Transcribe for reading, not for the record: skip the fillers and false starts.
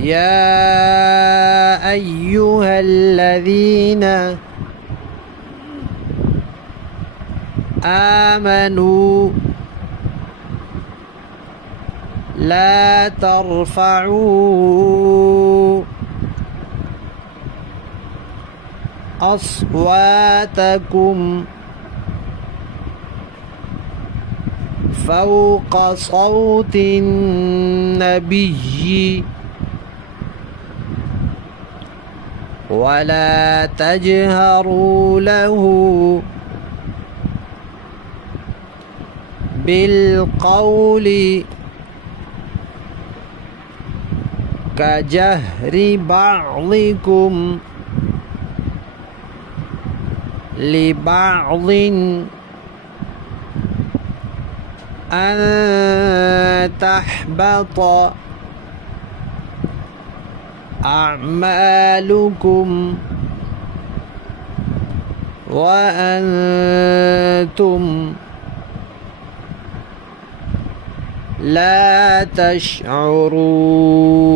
يا أيها الذين آمنوا لا ترفعوا أصواتكم فوق صوت النبي ولا تجهروا له بالقول كجهر بعضكم لبعض أن تحبط أعمالكم وأنتم لا تشعرون.